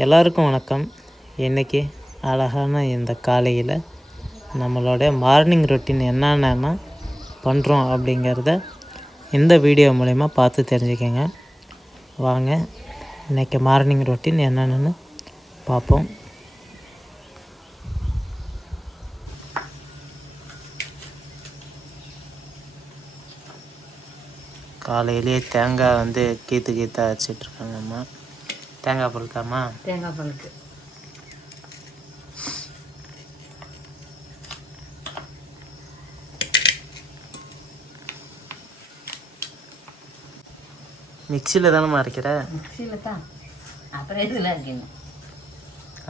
எல்லாருக்கும் வணக்கம். இன்றைக்கி அழகான இந்த காலையில் நம்மளோட மார்னிங் ரொட்டீன் என்னென்ன பண்ணுறோம் அப்படிங்கிறத இந்த வீடியோ மூலிமா பார்த்து தெரிஞ்சுக்கோங்க. வாங்க இன்றைக்கி மார்னிங் ரொட்டீன் என்னென்னு பார்ப்போம். காலையிலே தேங்காய் கீற்று அரைச்சிட்ருக்காங்கம்மா. தேங்காய் பழுக்காம்மா? தேங்காய் பழுக்கு. மிக்சியில் தானேம்மா அரைக்கிற? மிக்சியில் தான். அப்புறம் இதில் அரைக்கணும்.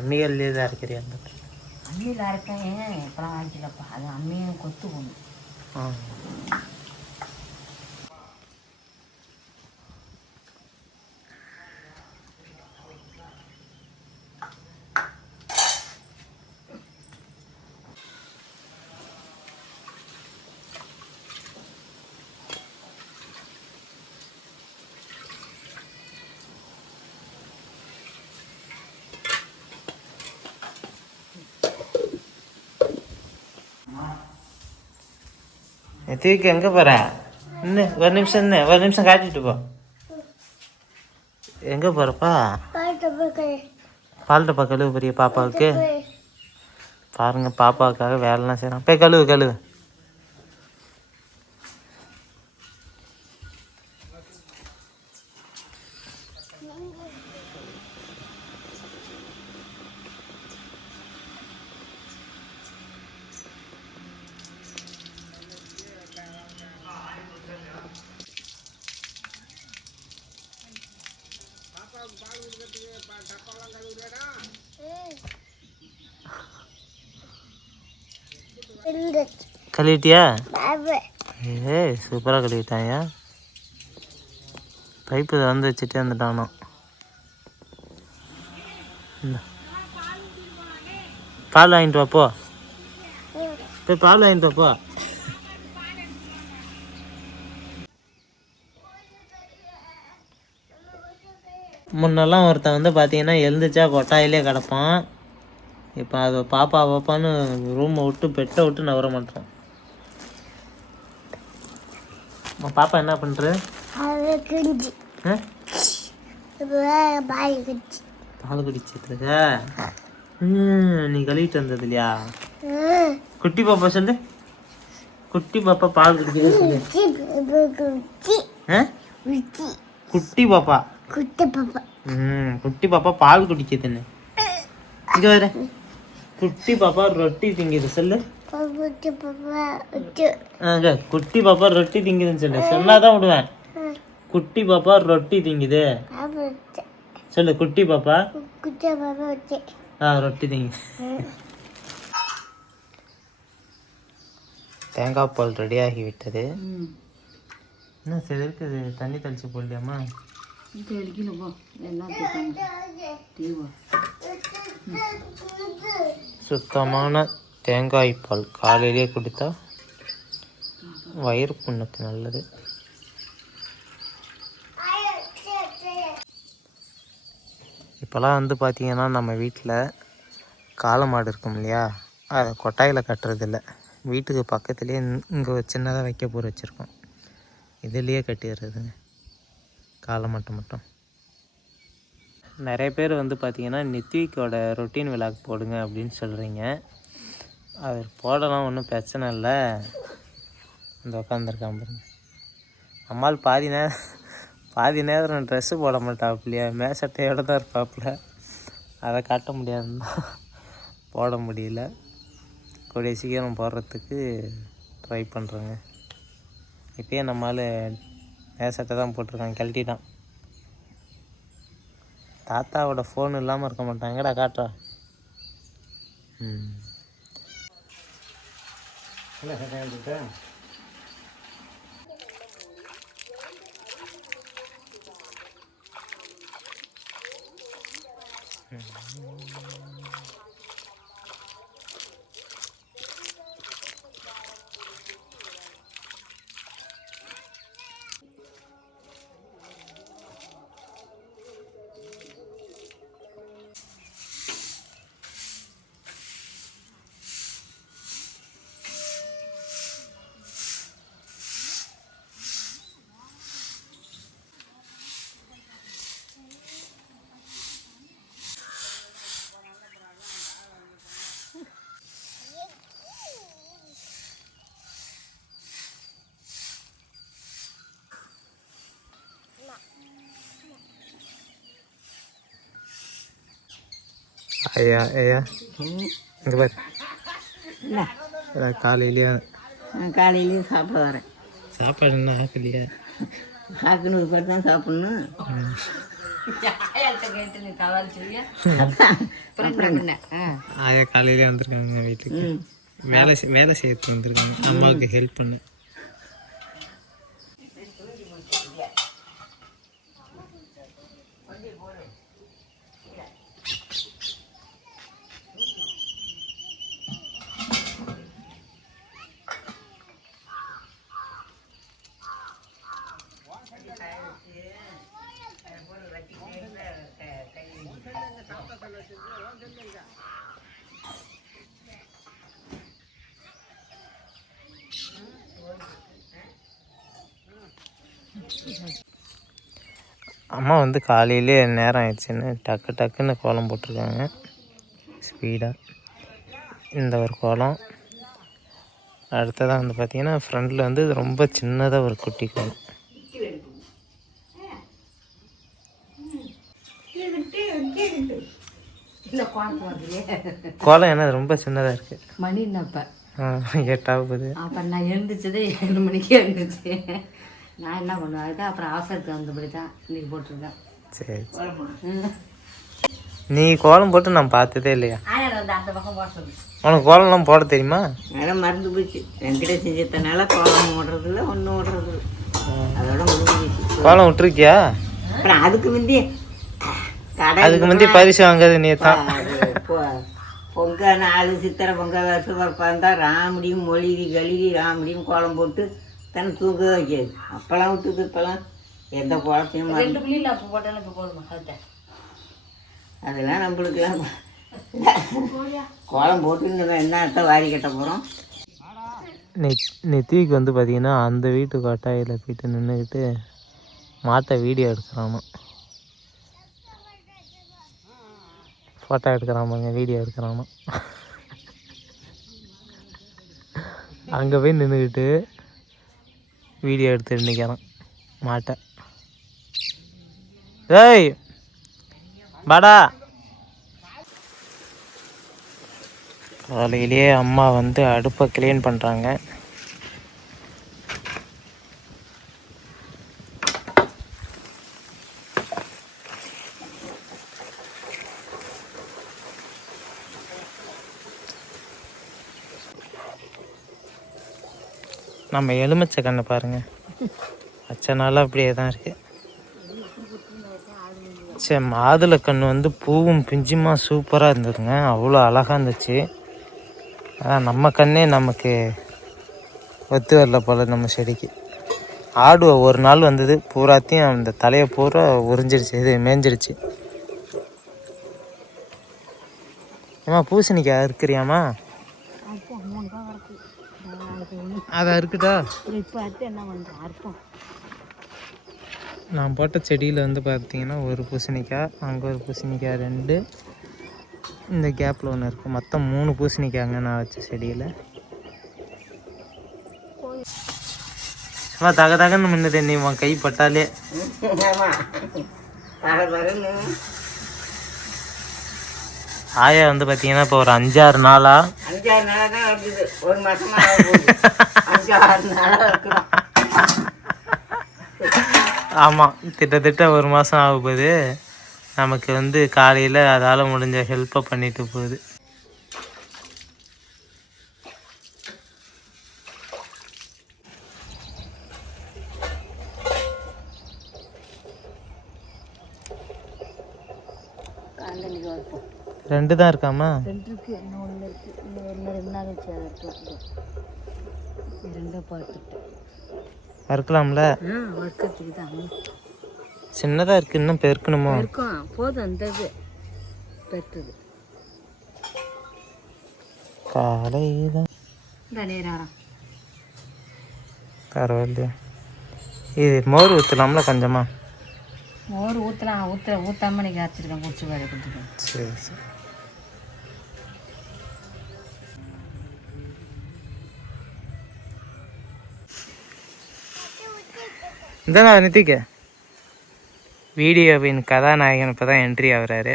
அம்மிகள்லேயே தான் அரைக்கிறியா? அம்மியில் அரைப்பேன். எப்போலாம் அரைக்கலப்பா, அது அம்மியும் கொத்து போகணும். தூக்கி எங்கே போகிறேன்? இன்னும் ஒரு நிமிஷம் காட்டிட்டு போ. எங்கே போகிறப்பா? பால் டப்பா கழுவு. பெரிய பாப்பாவுக்கு பாருங்க, பாப்பாவுக்காக வேலைலாம் செய்யலாம். போய் கழுவு. கழுவிட்டியா? சூப்பராக கழுவிட்டாயா? பைப்பு வச்சுட்டே வந்துட்டானோ. பால் வாங்கிட்டு வாப்போ. போய் பால் வாங்கிட்டு வாப்போ. முன்னெல்லாம் ஒருத்தன் பார்த்தீங்கன்னா எழுந்துச்சா கொட்டாயிலே கிடப்பான். இப்போ அது பாப்பான்னு ரூமை விட்டு பெட்டை விட்டு நவர மாட்டோம். பாப்பா என்ன பண்ணுற? பால் குடிச்சிட்டு இருக்க? நீ கழுவிட்டு வந்தது இல்லையா? குட்டி பாப்பா சொல்லு. குட்டி பாப்பா பால் குடிக்கிறது சொல்லு. குட்டி பாப்பா குட்டி பாப்பா பால் குடிக்குதுன்னு இங்க வர. குட்டி பாப்பா ரொட்டி திங்குது சொல்லு. குட்டி பாப்பா ரொட்டி திங்குதுன்னு சொல்லு. சொன்னாதான் விடுவேன். குட்டி பாப்பா ரொட்டி திங்குது சொல்லு. குட்டி பாப்பா ரொட்டி திங்கு. தேங்காய் பால் ரெடி ஆகிவிட்டது. என்ன சரி இருக்குது? தண்ணி தெளிச்சு போடலையாம்மா? சுத்தமான தேங்காய் பால் காலையிலே குடித்தா வயிறு புண்ணுக்கு நல்லது. இப்போலாம் பார்த்தீங்கன்னா நம்ம வீட்டில் காளை மாடு இருக்கும் இல்லையா, அதை கொட்டாயில் கட்டுறதில்ல. வீட்டுக்கு பக்கத்துலேயே இங்கே சின்னதாக வைக்க போகிற வச்சுருக்கோம். இதுலேயே கட்டிடுறதுங்க காளை மட்டும். நிறைய பேர் பார்த்தீங்கன்னா நித்விக்கோட ரொட்டீன் விளாக் போடுங்க அப்படின்னு சொல்கிறீங்க. அது போடலாம், ஒன்றும் பிரச்சனை இல்லை. அந்த உட்காந்துருக்கான் பாருங்க. அம்மாள் பாதி நேரம் ட்ரெஸ்ஸு போட மாட்டாப்புலையா, மேசட்டையோடு தான் இருப்பாப்புல. அதை காட்ட முடியாதுன்னா போட முடியல. கூடிய சீக்கிரம் போடுறதுக்கு ட்ரை பண்ணுறேங்க. இப்போயே நம்மளால் மேசட்டை தான் போட்டிருக்கான், கழட்டிட்டான். தாத்தாவோட ஃபோன் இல்லாமல் இருக்க மாட்டான். எங்கடா காட்டுறா? ஐயா ஐயா இங்கே பாரு இல்லை காலையிலேயே காலையிலேயும் சாப்பிட வரேன். சாப்பாடு என்ன ஆக்கலையா? ஆக்குனது பேர் தான் சாப்பிட்ணும். ஆயா காலையிலே வந்திருக்காங்க வீட்டுக்கு. வேலை செய்யறது வந்திருக்காங்க, அம்மாவுக்கு ஹெல்ப் பண்ணு. அம்மா வந்து காலையிலே நேரம் ஆயிடுச்சுன்னு டக்குன்னு கோலம் போட்டிருக்காங்க ஸ்பீடாக. இந்த ஒரு கோலம். அடுத்ததாக வந்து பார்த்திங்கன்னா ஃப்ரண்டில் வந்து ரொம்ப சின்னதாக ஒரு குட்டி கோலம். கோலம் என்ன ரொம்ப சின்னதாக இருக்குது. மணி என்னப்ப 8 ஆகுது. அப்போ நான் எழுந்திரிச்சதே 7 மணிக்கு எழுந்திரிச்சு. நான் என்ன பண்ணுவேன், அதுதான் அப்புறம் அவசரத்துக்கு வந்தபடி தான் இன்னைக்கு போட்டிருக்கேன். சரி நீ கோலம் போட்டு நான் பார்த்ததே இல்லையா? வந்து அந்த பக்கம் போட சொல்லு. உனக்கு கோலம்லாம் போட தெரியுமா? அதெல்லாம் மறந்து போச்சு. என்கிட்ட செஞ்சதுனால கோலம் ஓடுறதில்ல, ஒன்றும் ஓடுறதில்ல. அதோட முடிஞ்சிச்சு. கோலம் விட்டுருக்கியா? அப்புறம் அதுக்கு முந்தி பரிசு வாங்குறது நீ தான். பொங்கல் 4 சித்திரை பொங்கல் வருஷம் இருந்தால் ராமடியும் மொழிதி கழுவி ராமடியும் கோலம் போட்டு தானே தூங்க வைக்காது. அப்போல்லாம் விட்டுது. இப்போல்லாம் எந்த கோலத்தையும் அதெல்லாம் நம்மளுக்குலாம் கோலம் போட்டு என்ன அர்த்தம் வாரி கட்ட போகிறோம். நெத்திக்கு வந்து பார்த்திங்கன்னா அந்த வீட்டு கொட்டாயில் போயிட்டு நின்றுக்கிட்டு மாட்டை வீடியோ எடுக்கிறாமா, ஃபோட்டோ எடுக்கிறாமாங்க, வீடியோ எடுக்கிறாமா. அங்கே போய் நின்றுக்கிட்டு வீடியோ எடுத்து நிற்கிறான் மாட்டை. ஏய் பாடா. காலையிலேயே அம்மா வந்து அடுப்பை க்ளீன் பண்ணுறாங்க. நம்ம எலுமிச்சை கண்ணை பாருங்கள், பச்சை நாளாக அப்படியே தான் இருக்குது. சரி, மாதுளை கன்று வந்து பூவும் பிஞ்சுமா சூப்பராக இருந்ததுங்க, அவ்வளோ அழகாக இருந்துச்சு. அதான் நம்ம கண்ணே நமக்கு ஒத்து வரல போல் நம்ம செடிக்கு. ஆடு ஒரு நாள் வந்தது, பூராத்தையும் அந்த தலையை பூரா உறிஞ்சிருச்சு, இது மேய்ஞ்சிருச்சு. ஏம்மா பூசணிக்காய் இருக்கிறியாம்மா? அதை இருக்குதா? நான் போட்ட செடியில் வந்து பார்த்தீங்கன்னா ஒரு பூசணிக்காய், அங்கே ஒரு பூசணிக்காய் 2, இந்த கேப்பில் ஒன்று இருக்குது. மொத்தம் 3 பூசணிக்காய்ங்க நான் வச்ச செடியில். சும்மா தகன்னு மின்னுது நீ உன் கை பட்டாலே. ஆயா வந்து பார்த்தீங்கன்னா இப்போ ஒரு 5-6 நாளாக தான் இருக்குது. ஒரு மாதமாக ஆமாம், கிட்டத்தட்ட ஒரு மாதம் ஆக போகுது. நமக்கு வந்து காலையில் அதால் முடிஞ்ச ஹெல்ப்பை பண்ணிட்டு போகுது. ரெண்டு தான் இருக்காமா? 2 இருக்கு, இன்னும் 1 இருக்கு. இன்னும் 2 நாள் வச்சு ரெண்டை பார்த்துட்டு வறுக்கலாம்ல? வறுக்கிறதுக்கு தான் சின்னதாக இருக்குது, இன்னும் பெருக்கணுமோ? இருக்கும், போதும். அந்த இது பெருத்துது காலையில் நேரம் பரவாயில்லையா? இது மோர் ஊற்றலாம்ல கொஞ்சமா? மோர் ஊற்றலாம், ஊற்றாம நீங்கள் அரைச்சிருக்கேன், குடிச்சு வேறு கொடுத்துருக்கேன். சரி சரி. இதாங்க நித்திக்க வீடியோவின் கதாநாயகன் இப்போ தான் என்ட்ரி ஆகுறாரு.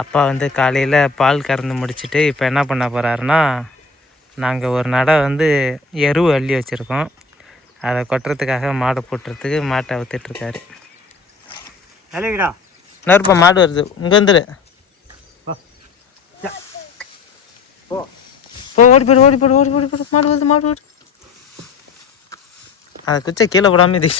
அப்பா வந்து காலையில் பால் கறந்து முடிச்சுட்டு இப்போ என்ன பண்ண போகிறாருன்னா, நாங்கள் ஒரு நடை வந்து எருவு அள்ளி வச்சுருக்கோம், அதை கொட்டுறதுக்காக மாடை போட்டுறதுக்கு மாட்டை அவுத்துட்ருக்காரு. அழகுடா இன்னொருப்பா மாடு வருது, இங்கே வந்துடு. போ ஓடி போடு ஓடி போடு ஓடி போடு மாடு வருது மாடு வருது. அதை குச்சை கீழே போடாமல் இது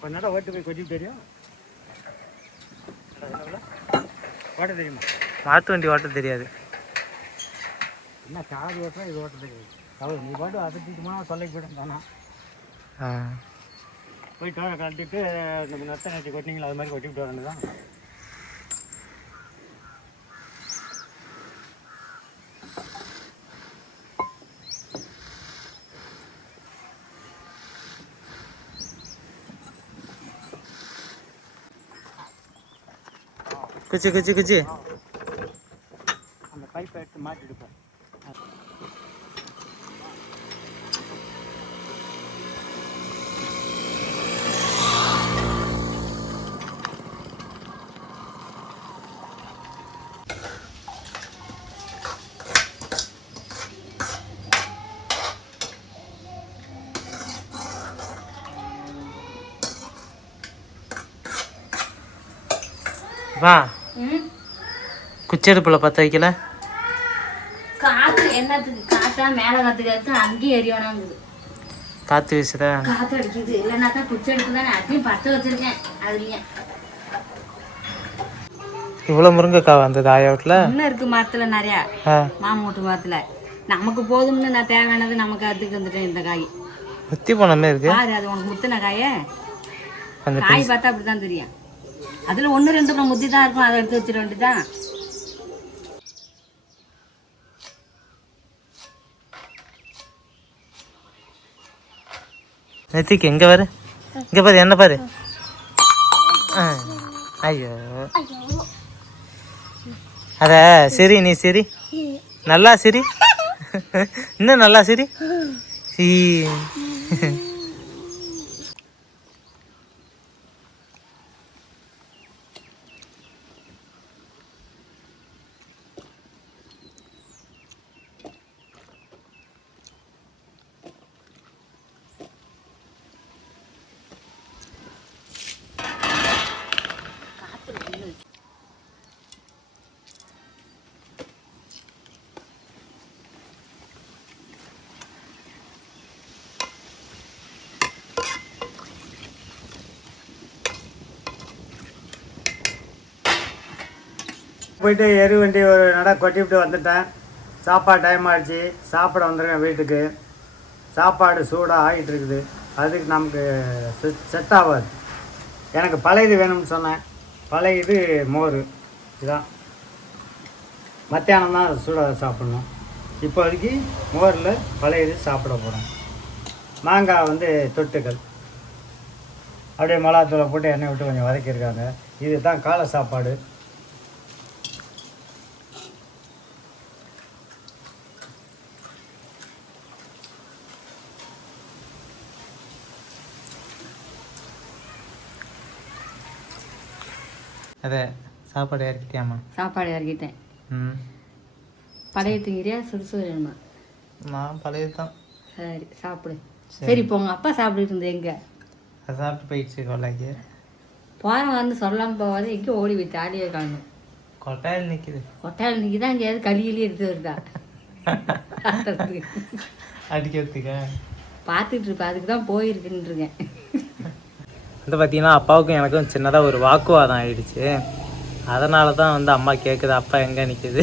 கொஞ்ச நேரம் ஓட்டு போய் கொட்டி தெரியும். ஓட்ட தெரியுமா? மாட்டு வண்டி ஓட்ட தெரியாது. என்ன காது ஓட்டுறோம், இது ஓட்ட தெரியாது. அவர் நீ பாட்டு அதட்டிட்டுமா சொல்லிக்கு போயிட்டு தானா போய் டோரை கட்டிட்டு நம்ம நத்த நட்டி கொட்டிங்களா அது மாதிரி கொட்டிவிட்டு வரணும் தான். குச்சி குச்சி குச்சி அந்த பைப்பை எடுத்து மாட்டிடுப்பேன். வா குச்சி அடுப்பில் பற்ற வைக்கல. காற்று என்னத்துக்கு? காற்றா மேலே காற்றுக்கு அங்கேயும் எரியணாங்குது. காற்று வீசுதா? காற்று அடிக்குது. இல்லைனாக்கா குச்சி அடுப்பு தானே அதையும் பற்ற வச்சிருக்கேன். அதுலேயே இவ்வளோ முருங்கைக்கா வந்தது ஆயா வீட்டில். இன்னும் இருக்குது மரத்தில் நிறையா, மாமூட்டு மரத்தில். நமக்கு போதும்னு நான் தேவையானது நமக்கு அதுக்கு வந்துட்டேன். இந்த காய் முத்தி போனமே இருக்கு பாரு, அது உனக்கு முத்தின காயே. காய் பார்த்தா அப்படி தான் தெரியும். அதில் 1-2 முத்தி தான் இருக்கும், அதை எடுத்து வச்சிட வேண்டியதான். நெத்திக்கு எங்கே பாரு, இங்கே பாரு, என்ன பாரு. ஐயோ அத சரி, நீ சரி, நல்லா சரி, இன்னும் நல்லா சரி. போயிட்டு எரு வண்டி ஒரு நடை கொட்டிவிட்டு வந்துட்டேன். சாப்பாடு டைம் ஆகிடுச்சு, சாப்பிட வந்துருக்கேன் வீட்டுக்கு. சாப்பாடு சூடாக ஆகிட்டு இருக்குது. அதுக்கு நமக்கு செட் ஆகாது. எனக்கு பழையது வேணும்னு சொன்னேன். பழையது மோர் இதுதான். மத்தியானம் தான் சூடாக சாப்பிட்ணும். இப்போதைக்கு மோரில் பழையது சாப்பிட போகிறேன். மாங்காய் வந்து தொட்டுக்கள் அப்படியே மிளகாத்தூளை போட்டு எண்ணெய் விட்டு கொஞ்சம் வதக்கியிருக்காங்க. இது தான் காலை சாப்பாடு. அதை சாப்பாடு இறக்கிட்டியாம்மா? சாப்பாடு இறக்கிட்டேன். ம், பழைய திங்கிறியா சுடுசு வேணுமா? நான் பழையது தான். சரி சாப்பிடு. சரி இப்போ உங்கள் அப்பா சாப்பிட்டுட்டு இருந்தேன். எங்கே அதை சாப்பிட்டு போயிடுச்சு கொள்ளைக்கு. போகிறேன் வந்து சொல்லாமல் போகாத. எங்கே ஓடி போய் தாலியே காணும். கொட்டாயில் நிற்கிது. கொட்டாயில் நிற்கி தான் எங்கேயாவது களியிலே எடுத்து வருதா அடிக்கிறதுக்கா பார்த்துட்டு இருப்பேன். அதுக்கு தான் போயிருக்குன்றிருக்கேன். வந்து பார்த்தீங்கன்னா அப்பாவுக்கும் எனக்கும் சின்னதாக ஒரு வாக்குவாதம் ஆகிடுச்சு. அதனால தான் வந்து அம்மா கேட்குது அப்பா எங்கே நிற்குது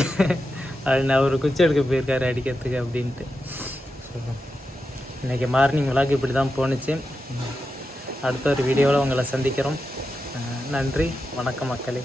அப்படின்னு. அவர் குச்சி எடுக்க போயிருக்காரு அடிக்கிறதுக்கு அப்படின்ட்டு. இன்றைக்கி மார்னிங் விளாக் இப்படி தான் போணுச்சு. அடுத்த ஒரு வீடியோவில் உங்களை சந்திக்கிறோம். நன்றி, வணக்கம் மக்களே.